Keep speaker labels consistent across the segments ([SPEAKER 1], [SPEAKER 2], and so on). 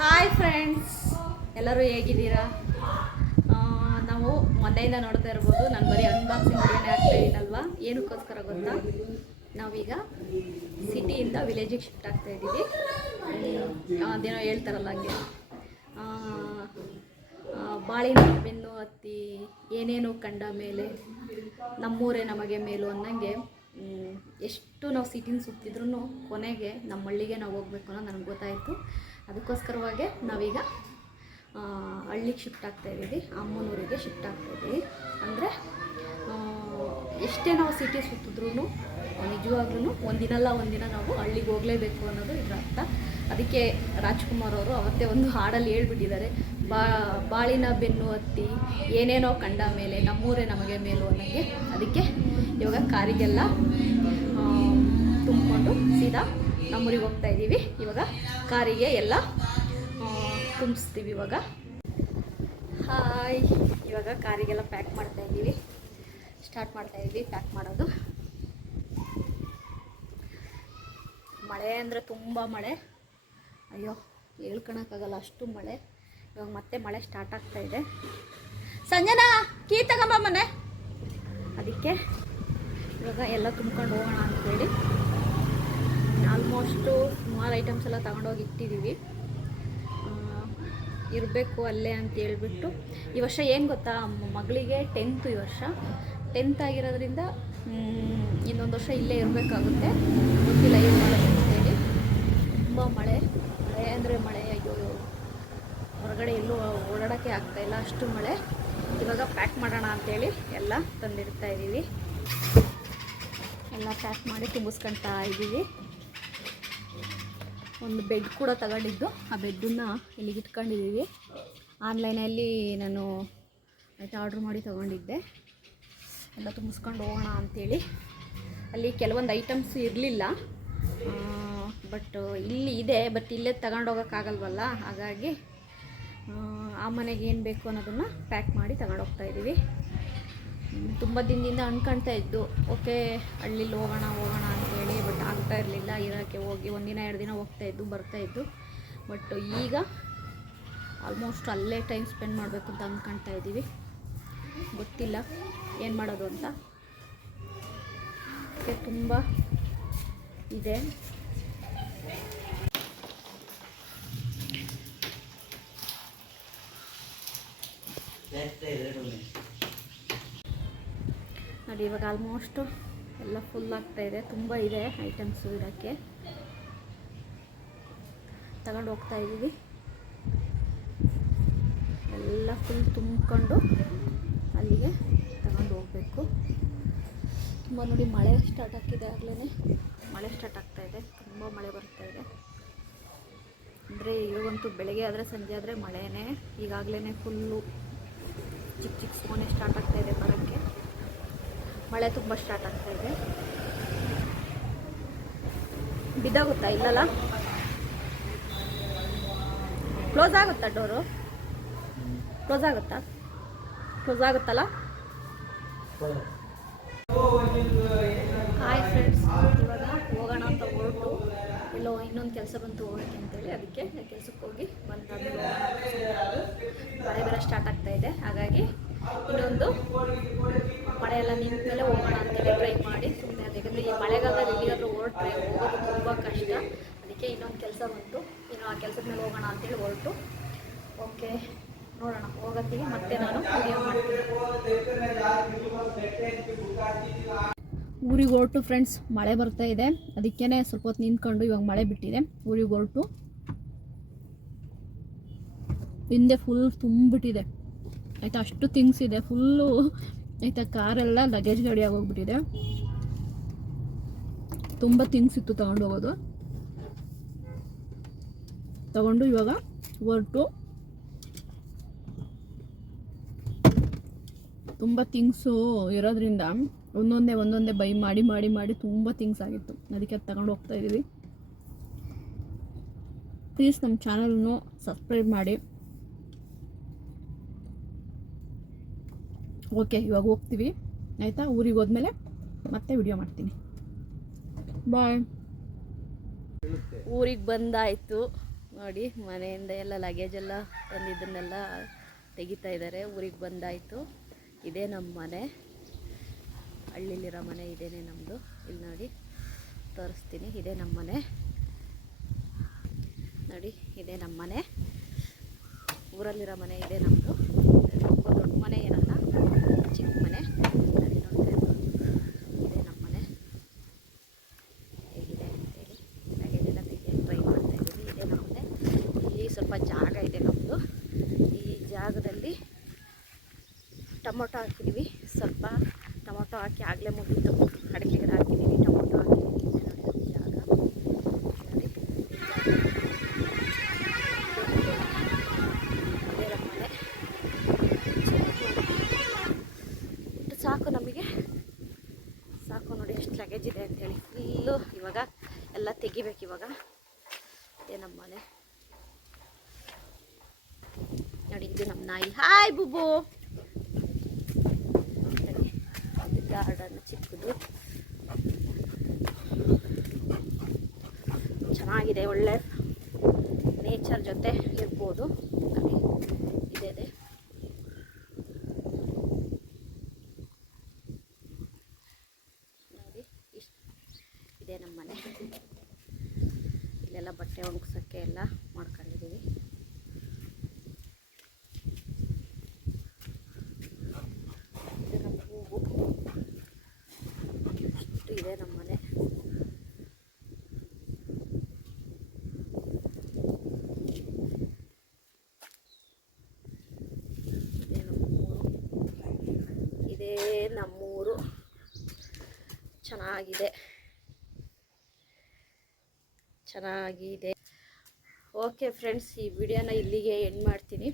[SPEAKER 1] Hi friends ಎಲ್ಲರೂ ಹೇಗಿದ್ದೀರಾ? ನಾವು ಮೊನ್ನೆಯಿಂದ ನೋಡ್ತಾ ಇರ್ಬೋದು, ನಾನು ಬರೀ ಅನ್ಬಾಕ್ಸಿಂಗ್ ವಿಡಿಯೋನೇ ಆಗ್ತಾ ಇದ್ದೀನಲ್ವಾ ಏನಕ್ಕೋಸ್ಕರ ಗೊತ್ತಾ? ನಾವೀಗ ಸಿಟಿಯಿಂದ ವಿಲೇಜಿಗೆ ಶಿಫ್ಟ್ ಆಗ್ತಾ ಇದ್ದೀವಿ. ಅದೇನೋ ಹೇಳ್ತಾರಲ್ಲ ಹಂಗೆ. ಬಾಳಿನ ಬೆನ್ನು ಹತ್ತಿ, ಏನೇನು ಕಂಡ ಮೇಲೆ, ನಮ್ಮೂರೇ ನಮಗೆ ಮೇಲು ಅನ್ನಂಗೆ ಎಷ್ಟು ನಾವು ಸಿಟಿನ ಸುತ್ತಿದ್ರೂ ಕೊನೆಗೆ ನಮ್ಮ ಹಳ್ಳಿಗೆ ನಾವು ಹೋಗ್ಬೇಕು ಅನ್ನೋ ನನಗೆ ಗೊತ್ತಾಯಿತು. ಅದಕ್ಕೋಸ್ಕರವಾಗೇ ನಾವೀಗ ಹಳ್ಳಿಗೆ ಶಿಫ್ಟ್ ಆಗ್ತಾ ಇದ್ದೀವಿ. ಅಮ್ಮನೂರಿಗೆ ಶಿಫ್ಟ್ ಆಗ್ತಾ ಇದ್ದೀವಿ. ಅಂದರೆ ಎಷ್ಟೇ ನಾವು ಸಿಟಿ ಸುತ್ತಿದ್ರೂ ನಿಜವಾಗ್ಲೂ ಒಂದಿನಲ್ಲ ಒಂದಿನ ನಾವು ಹಳ್ಳಿಗೆ ಹೋಗಲೇಬೇಕು ಅನ್ನೋದು ಇದರ ಅರ್ಥ. ಅದಕ್ಕೆ ರಾಜ್ಕುಮಾರ್ ಅವರು ಅವತ್ತೇ ಒಂದು ಹಾಡಲ್ಲಿ ಹೇಳ್ಬಿಟ್ಟಿದ್ದಾರೆ. ಬಾ, ಬಾಳಿನ ಬೆನ್ನು ಹತ್ತಿ, ಏನೇನೋ ಕಂಡ ಮೇಲೆ ನಮ್ಮೂರೇ ನಮಗೆ ಮೇಲು ಅನ್ನೋಕ್ಕೆ ಅದಕ್ಕೆ ಇವಾಗ ಕಾರಿಗೆಲ್ಲ ತುಂಬಿಕೊಂಡು ಸೀದಾ ನಮ್ಮೂರಿಗೆ ಹೋಗ್ತಾ ಇದ್ದೀವಿ. ಇವಾಗ ಕಾರಿಗೆ ಎಲ್ಲ ತುಂಬಿಸ್ತೀವಿ ಇವಾಗ. ಹಾಯ್ ಇವಾಗ ಕಾರಿಗೆಲ್ಲ ಪ್ಯಾಕ್ ಮಾಡ್ತಾ ಇದ್ದೀವಿ. ಸ್ಟಾರ್ಟ್ ಮಾಡ್ತಾ ಇದ್ದೀವಿ ಪ್ಯಾಕ್ ಮಾಡೋದು. ಮಳೆ ಅಂದರೆ ತುಂಬ ಮಳೆ. ಅಯ್ಯೋ ಹೇಳ್ಕೊಳಕ್ಕಾಗಲ್ಲ ಅಷ್ಟು ಮಳೆ. ಇವಾಗ ಮತ್ತೆ ಮಳೆ ಸ್ಟಾರ್ಟ್ ಆಗ್ತಾ ಇದೆ. ಸಂಜನಾ, ಕೀ ತಗೊಂಬ ಮನೆ. ಅದಕ್ಕೆ ಇವಾಗ ಎಲ್ಲ ತುಂಬ್ಕೊಂಡು ಹೋಗೋಣ ಅಂತೇಳಿ. ಆಲ್ಮೋಸ್ಟು ಸುಮಾರು ಐಟಮ್ಸ್ ಎಲ್ಲ ತಗೊಂಡೋಗಿ ಇಟ್ಟಿದ್ದೀವಿ. ಇರಬೇಕು ಅಲ್ಲೇ ಅಂತ ಹೇಳ್ಬಿಟ್ಟು. ಈ ವರ್ಷ ಏನು ಗೊತ್ತಾ? ಮಗಳಿಗೆ ಟೆಂತು ಈ ವರ್ಷ. ಟೆಂತ್ ಆಗಿರೋದ್ರಿಂದ ಇನ್ನೊಂದು ವರ್ಷ ಇಲ್ಲೇ ಇರಬೇಕಾಗುತ್ತೆ. ಗೊತ್ತಿಲ್ಲ, ಏನು ಮಾಡೋದು ಅಂತೇಳಿ. ತುಂಬ ಮಳೆ. ಮಳೆ ಅಂದರೆ ಮಳೆ. ಅಯ್ಯೋ, ಹೊರಗಡೆ ಎಲ್ಲೂ ಓಡಾಡೋಕ್ಕೆ ಆಗ್ತಾಯಿಲ್ಲ ಅಷ್ಟು ಮಳೆ. ಇವಾಗ ಪ್ಯಾಕ್ ಮಾಡೋಣ ಅಂತೇಳಿ ಎಲ್ಲ ತಂದಿಡ್ತಾ ಇದ್ದೀವಿ. ಎಲ್ಲ ಪ್ಯಾಕ್ ಮಾಡಿ ತುಂಬಿಸ್ಕೊಳ್ತಾ ಇದ್ದೀವಿ. ಒಂದು ಬೆಡ್ ಕೂಡ ತಗೊಂಡಿದ್ದು. ಆ ಬೆಡ್ಡನ್ನು ಇಲ್ಲಿಗೆ ಇಟ್ಕೊಂಡಿದ್ದೀವಿ. ಆನ್ಲೈನಲ್ಲಿ ನಾನು ಆಯ್ತು ಆರ್ಡ್ರ್ ಮಾಡಿ ತೊಗೊಂಡಿದ್ದೆ. ಎಲ್ಲ ತುಂಬಿಸ್ಕೊಂಡು ಹೋಗೋಣ ಅಂಥೇಳಿ ಅಲ್ಲಿ ಕೆಲವೊಂದು ಐಟಮ್ಸ್ ಇರಲಿಲ್ಲ. ಬಟ್ ಇಲ್ಲಿ ಇದೆ ಬಟ್ ಇಲ್ಲೇ ತಗೊಂಡೋಗೋಕ್ಕಾಗಲ್ವಲ್ಲ ಹಾಗಾಗಿ ಆ, ಮನೆಗೆ ಏನು ಬೇಕು ಅನ್ನೋದನ್ನು ಪ್ಯಾಕ್ ಮಾಡಿ ತಗೊಂಡೋಗ್ತಾ ಇದ್ದೀವಿ. ತುಂಬ ದಿನದಿಂದ ಅನ್ಕೊಳ್ತಾ ಇದ್ದು ಓಕೆ ಹಳ್ಳಿಲಿ ಹೋಗೋಣ ಹೋಗೋಣ ಬಟ್ ಆಗ್ತಾ ಇರಲಿಲ್ಲ. ಇರೋಕ್ಕೆ ಹೋಗಿ ಒಂದಿನ ಎರಡು ದಿನ ಹೋಗ್ತಾ ಇದ್ದು ಬರ್ತಾ ಇದ್ದು. ಬಟ್ ಈಗ ಆಲ್ಮೋಸ್ಟ್ ಅಲ್ಲೇ ಟೈಮ್ ಸ್ಪೆಂಡ್ ಮಾಡಬೇಕು ಅಂತ ಅಂದ್ಕೊಳ್ತಾ ಇದ್ದೀವಿ ಗೊತ್ತಿಲ್ಲ ಏನು ಮಾಡೋದು ಅಂತ. ತುಂಬ ಇದೆ. ನೋಡಿ ಇವಾಗ ಆಲ್ಮೋಸ್ಟು ಎಲ್ಲ ಫುಲ್ ಆಗ್ತಾ ಇದೆ. ತುಂಬ ಇದೆ ಐಟಮ್ಸು ಇರೋಕ್ಕೆ ತಗೊಂಡು ಹೋಗ್ತಾ ಇದ್ದೀವಿ. ಎಲ್ಲ ಫುಲ್ ತುಂಬಿಕೊಂಡು ಅಲ್ಲಿಗೆ ತಗೊಂಡು ಹೋಗಬೇಕು. ತುಂಬ ನೋಡಿ ಮಳೆ ಸ್ಟಾರ್ಟ್ ಆಗ್ತಿದೆ ಆಗಲೇ ಮಳೆ ಸ್ಟಾರ್ಟ್ ಆಗ್ತಾ ಇದೆ. ತುಂಬ ಮಳೆ ಬರ್ತಾ ಇದೆ. ಅಂದರೆ ಇವಾಗಂತೂ ಬೆಳಗ್ಗೆ ಆದರೆ ಸಂಜೆ ಆದರೆ ಮಳೆನೇ. ಈಗಾಗಲೇ ಫುಲ್ಲು ಚಿಕ್ಕ ಚಿಕ್ಕ ಫೋನೇ ಸ್ಟಾರ್ಟ್ ಆಗ್ತಾಯಿದೆ ಬರೋಕ್ಕೆ. ಮಳೆ ತುಂಬ ಸ್ಟಾರ್ಟ್ ಆಗ್ತಾ ಇದೆ. ಬಿದ್ದಾಗುತ್ತಾ? ಇಲ್ಲಲ್ಲ? ಕ್ಲೋಸ್ ಆಗುತ್ತಾ ಡೋರು ಕ್ಲೋಸ್ ಆಗುತ್ತಾ? ಕ್ಲೋಸ್ ಆಗುತ್ತಲ್ಲ? ಹಾಯ್ ಫ್ರೆಂಡ್ಸ್ ಇವಾಗ ಹೋಗೋಣ ಅಂತ ಹೊರಟು. ಎಲ್ಲೋ ಇನ್ನೊಂದು ಕೆಲಸ ಬಂತು ಹೋಗೋಕ್ಕೆ ಅಂತೇಳಿ ಅದಕ್ಕೆ ಕೆಲಸಕ್ಕೆ ಹೋಗಿ ಬಂದಾದ್ಮೇಲೆ ಮಳೆ ಬರೋ ಸ್ಟಾರ್ಟ್ ಆಗ್ತಾ ಇದೆ. ಹಾಗಾಗಿ ಇನ್ನೊಂದು ಮಳೆ ಎಲ್ಲ ನಿಂತ ಮೇಲೆ ಹೋಗೋಣ ಅಂತೇಳಿ ಟ್ರೈ ಮಾಡಿ ಸುಮ್ಮನೆ ಯಾಕಂದರೆ ಈ ಮಳೆಗಾಲದಲ್ಲಿ ಎಲ್ಲಿಗಾದ್ರೂ ಹೊರಟ್ರೆ ಹೋಗೋದು ತುಂಬ ಕಷ್ಟ. ಅದಕ್ಕೆ ಇನ್ನೊಂದು ಕೆಲಸ ಬಂತು. ಇನ್ನು ಆ ಕೆಲಸದ ಮೇಲೆ ಹೋಗೋಣ ಅಂತೇಳಿ ಹೊರಟು. ಓಕೆ, ನೋಡೋಣ. ಹೋಗೋತ್ತಿಗೆ ಮತ್ತೆ ನಾನು ವಿಡಿಯೋ ಮಾಡ್ತೀನಿ. ಊರಿಗೆ ಹೊರಟು ಫ್ರೆಂಡ್ಸ್ ಮಳೆ ಬರ್ತಾ ಇದೆ. ಅದಕ್ಕೇ ಸ್ವಲ್ಪ ಹೊತ್ತು ನಿಂತ್ಕೊಂಡು ಇವಾಗ ಮಳೆ ಬಿಟ್ಟಿದೆ. ಊರಿಗೆ ಹೊರಟು. ಹಿಂದೆ ಫುಲ್ ತುಂಬಿಟ್ಟಿದೆ. ಆಯಿತಾ, ಅಷ್ಟು ಥಿಂಗ್ಸ್ ಇದೆ. ಫುಲ್ಲು ಆಯಿತಾ, ಕಾರೆಲ್ಲ ಲಗೇಜ್ ಗಾಡಿ ಆಗೋಗ್ಬಿಟ್ಟಿದೆ. ತುಂಬ ಥಿಂಗ್ಸ್ ಇತ್ತು ತಗೊಂಡು ಹೋಗೋದು ತಗೊಂಡು ಇವಾಗ ಹೊರಟು. ತುಂಬ ಥಿಂಗ್ಸು ಇರೋದ್ರಿಂದ ಒಂದೊಂದೇ ಒಂದೊಂದೇ ಬೈ ಮಾಡಿ ಮಾಡಿ ಮಾಡಿ ತುಂಬ ಥಿಂಗ್ಸ್ ಆಗಿತ್ತು ಅದಕ್ಕೆ ಅದು ತಗೊಂಡು ಹೋಗ್ತಾ ಇದ್ದೀವಿ ಪ್ಲೀಸ್ ನಮ್ಮ ಚಾನಲ್ನು ಸಬ್ಸ್ಕ್ರೈಬ್ ಮಾಡಿ. ಓಕೆ ಇವಾಗ ಹೋಗ್ತೀವಿ. ಆಯಿತಾ? ಊರಿಗೆ ಹೋದ್ಮೇಲೆ ಮತ್ತೆ ವಿಡಿಯೋ ಮಾಡ್ತೀನಿ. ಬಾಯ್ ಊರಿಗೆ ಬಂದಾಯಿತು. ನೋಡಿ, ಮನೆಯಿಂದ ಎಲ್ಲ ಲಗೇಜ್ ಎಲ್ಲ ತಂದಿದ್ದನ್ನೆಲ್ಲ ತೆಗಿತಾ ಇದ್ದಾರೆ. ಊರಿಗೆ ಬಂದಾಯಿತು. ಇದೇ ನಮ್ಮ ಮನೆ. ಹಳ್ಳಿಲಿರೋ ಮನೆ ಇದೇನೆ ನಮ್ಮದು ಇಲ್ಲಿ ನೋಡಿ, ತೋರಿಸ್ತೀನಿ. ಇದೇ ನಮ್ಮ ಮನೆ. ನೋಡಿ, ಇದೇ ನಮ್ಮ ಮನೆ. ಊರಲ್ಲಿರೋ ಮನೆ ಇದೆ ನಮ್ಮದು ತುಂಬ ದೊಡ್ಡ ಮನೆ ಏನಲ್ಲ. ಚಿಕ್ಕ ಮನೆ ಜಾಗದಲ್ಲಿ ಟೊಮೊಟೊ ಹಾಕಿದ್ದೀವಿ. ಸ್ವಲ್ಪ ಟೊಮೊಟೊ ಹಾಕಿ ಆಗಲೇ ಮುಗಿತು. ಅಡಿಕೆ ಎಷ್ಟು ಲಗೇಜ್ ಇದೆ ಅಂತೇಳಿ ಫುಲ್ಲು ಇವಾಗ ಎಲ್ಲ ತೆಗಿಬೇಕು ಇವಾಗ. ಏ, ನಮ್ಮ ಮನೆ. ನೋಡಿ, ಇದು ನಮ್ಮ ನಾಯಿ. ಹಾಯ್ ಬುಬು. ಗಾರ್ಡನ್ ಚಿಕ್ಕದು. ಚೆನ್ನಾಗಿದೆ, ಒಳ್ಳೆ ನೇಚರ್ ಜೊತೆ ಇರ್ಬೋದು. ಇದೆ ಇದೆ ನೋಡಿ ಇಷ್ಟು ಇದೆ ನಮ್ಮ ಮನೆ ಬಟ್ಟೆ ಒಣಗ್ಸೋಕ್ಕೆ ಎಲ್ಲ ಮಾಡ್ಕೊಂಡಿದ್ದೀವಿ. ಇದು ನಮ್ಮ ಮನೆ. ಇದೇ ನಮ್ಮೂರು. ಚೆನ್ನಾಗಿದೆ. ಚೆನ್ನಾಗಿದೆ. ಓಕೆ ಫ್ರೆಂಡ್ಸ್ ಈ ವಿಡಿಯೋನ ಇಲ್ಲಿಗೆ ಎಂಡ್ ಮಾಡ್ತೀನಿ.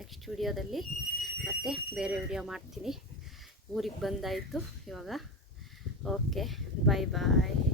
[SPEAKER 1] ನೆಕ್ಸ್ಟ್ ವಿಡಿಯೋದಲ್ಲಿ ಮತ್ತೆ ಬೇರೆ ವಿಡಿಯೋ ಮಾಡ್ತೀನಿ. ಊರಿಗೆ ಬಂದಾಯಿತು ಇವಾಗ. ಓಕೆ ಬಾಯ್ ಬಾಯ್